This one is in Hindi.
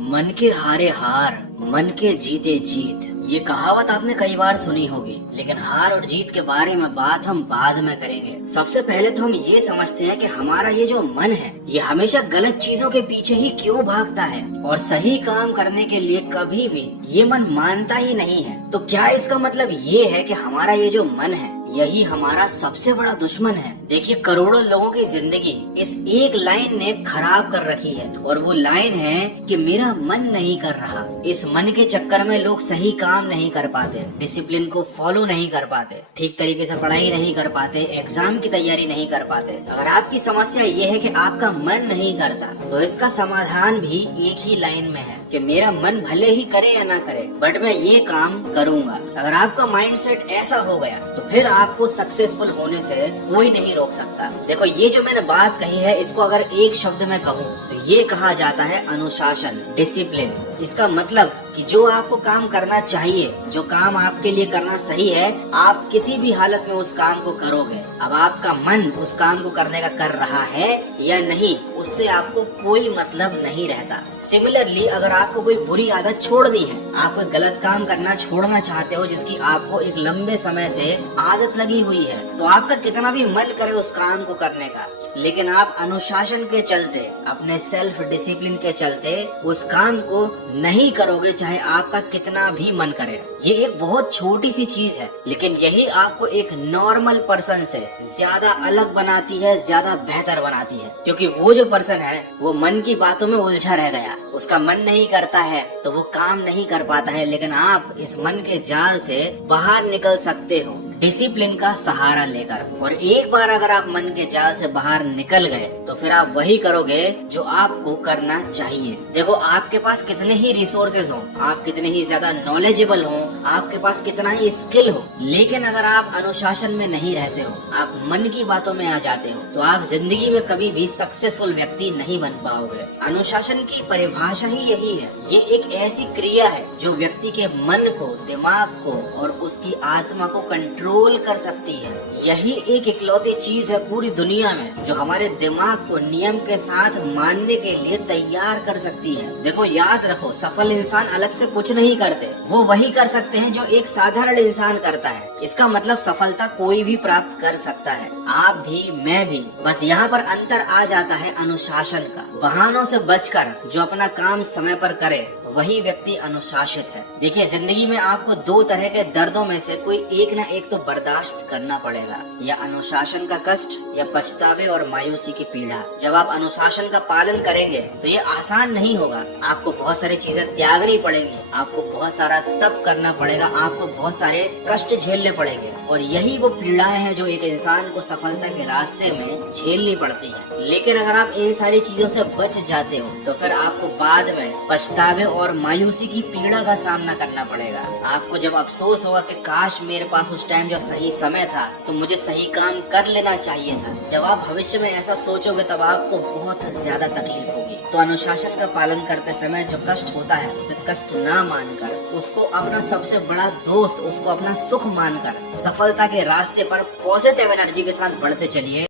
मन के हारे हार, मन के जीते जीत। ये कहावत आपने कई बार सुनी होगी, लेकिन हार और जीत के बारे में बात हम बाद में करेंगे। सबसे पहले तो हम ये समझते हैं कि हमारा ये जो मन है, ये हमेशा गलत चीजों के पीछे ही क्यों भागता है और सही काम करने के लिए कभी भी ये मन मानता ही नहीं है। तो क्या इसका मतलब ये है कि हमारा ये जो मन है यही हमारा सबसे बड़ा दुश्मन है? देखिए, करोड़ों लोगों की जिंदगी इस एक लाइन ने खराब कर रखी है, और वो लाइन है कि मेरा मन नहीं कर रहा। इस मन के चक्कर में लोग सही काम नहीं कर पाते, डिसिप्लिन को फॉलो नहीं कर पाते, ठीक तरीके से पढ़ाई नहीं कर पाते, एग्जाम की तैयारी नहीं कर पाते। अगर आपकी समस्या ये है कि आपका मन नहीं करता, तो इसका समाधान भी एक ही लाइन में है कि मेरा मन भले ही करे या ना करे, बट मैं ये काम करूंगा। अगर आपका माइंडसेट ऐसा हो गया तो फिर आपको सक्सेसफुल होने से कोई नहीं रोक सकता। देखो, ये जो मैंने बात कही है, इसको अगर एक शब्द में कहूँ तो ये कहा जाता है अनुशासन, डिसिप्लिन। इसका मतलब कि जो आपको काम करना चाहिए, जो काम आपके लिए करना सही है, आप किसी भी हालत में उस काम को करोगे। अब आपका मन उस काम को करने का कर रहा है या नहीं, उससे आपको कोई मतलब नहीं रहता। सिमिलरली, अगर आपको कोई बुरी आदत छोड़नी है, आप कोई गलत काम करना छोड़ना चाहते हो जिसकी आपको एक लंबे समय से आदत लगी हुई है, तो आपका कितना भी मन करे उस काम को करने का, लेकिन आप अनुशासन के चलते, अपने सेल्फ डिसिप्लिन के चलते उस काम को नहीं करोगे, चाहे आपका कितना भी मन करे। ये एक बहुत छोटी सी चीज है, लेकिन यही आपको एक नॉर्मल पर्सन से ज्यादा अलग बनाती है, ज्यादा बेहतर बनाती है। क्योंकि वो जो पर्सन है वो मन की बातों में उलझा रह गया, उसका मन नहीं करता है तो वो काम नहीं कर पाता है। लेकिन आप इस मन के जाल से बाहर निकल सकते हो डिसिप्लिन का सहारा लेकर। और एक बार अगर आप मन के जाल से बाहर निकल गए तो फिर आप वही करोगे जो आपको करना चाहिए। देखो, आपके पास कितने ही रिसोर्सेज हो, आप कितने ही ज्यादा नॉलेजेबल हो, आपके पास कितना ही स्किल हो, लेकिन अगर आप अनुशासन में नहीं रहते हो, आप मन की बातों में आ जाते हो, तो आप जिंदगी में कभी भी सक्सेसफुल व्यक्ति नहीं बन पाओगे। अनुशासन की परिभाषा ही यही है। ये एक ऐसी क्रिया है जो व्यक्ति के मन को, दिमाग को और उसकी आत्मा को कंट्रोल कर सकती है। यही एक इकलौती चीज है पूरी दुनिया में जो हमारे दिमाग को नियम के साथ मानने के लिए तैयार कर सकती है। देखो, याद रखो, सफल इंसान अलग से कुछ नहीं करते, वो वही कर सकते हैं जो एक साधारण इंसान करता है। इसका मतलब सफलता कोई भी प्राप्त कर सकता है, आप भी, मैं भी। बस यहाँ पर अंतर आ जाता है अनुशासन का। बहानों से बचकर जो अपना काम समय पर करे वही व्यक्ति अनुशासित है। देखिए, जिंदगी में आपको दो तरह के दर्दों में से कोई एक ना एक तो बर्दाश्त करना पड़ेगा, या अनुशासन का कष्ट या पछतावे और मायूसी की पीड़ा। जब आप अनुशासन का पालन करेंगे तो ये आसान नहीं होगा, आपको बहुत सारी चीजें त्यागनी पड़ेंगी, आपको बहुत सारा तप करना पड़ेगा, आपको बहुत सारे कष्ट झेलने पड़ेंगे। और यही वो पीड़ाएं हैं जो एक इंसान को सफलता के रास्ते में झेलनी पड़ती है। लेकिन अगर आप इन सारी चीजों से बच जाते हो तो फिर आपको बाद में पछतावे और मायूसी की पीड़ा का सामना करना पड़ेगा। आपको जब अफसोस होगा कि काश मेरे पास उस टाइम जब सही समय था तो मुझे सही काम कर लेना चाहिए था। जब आप भविष्य में ऐसा सोचोगे तब आपको बहुत ज्यादा तकलीफ होगी। तो अनुशासन का पालन करते समय जो कष्ट होता है उसे कष्ट ना मानकर, उसको अपना सबसे बड़ा दोस्त, उसको अपना सुख मानकर सफलता के रास्ते पर पॉजिटिव एनर्जी के साथ बढ़ते चलिए।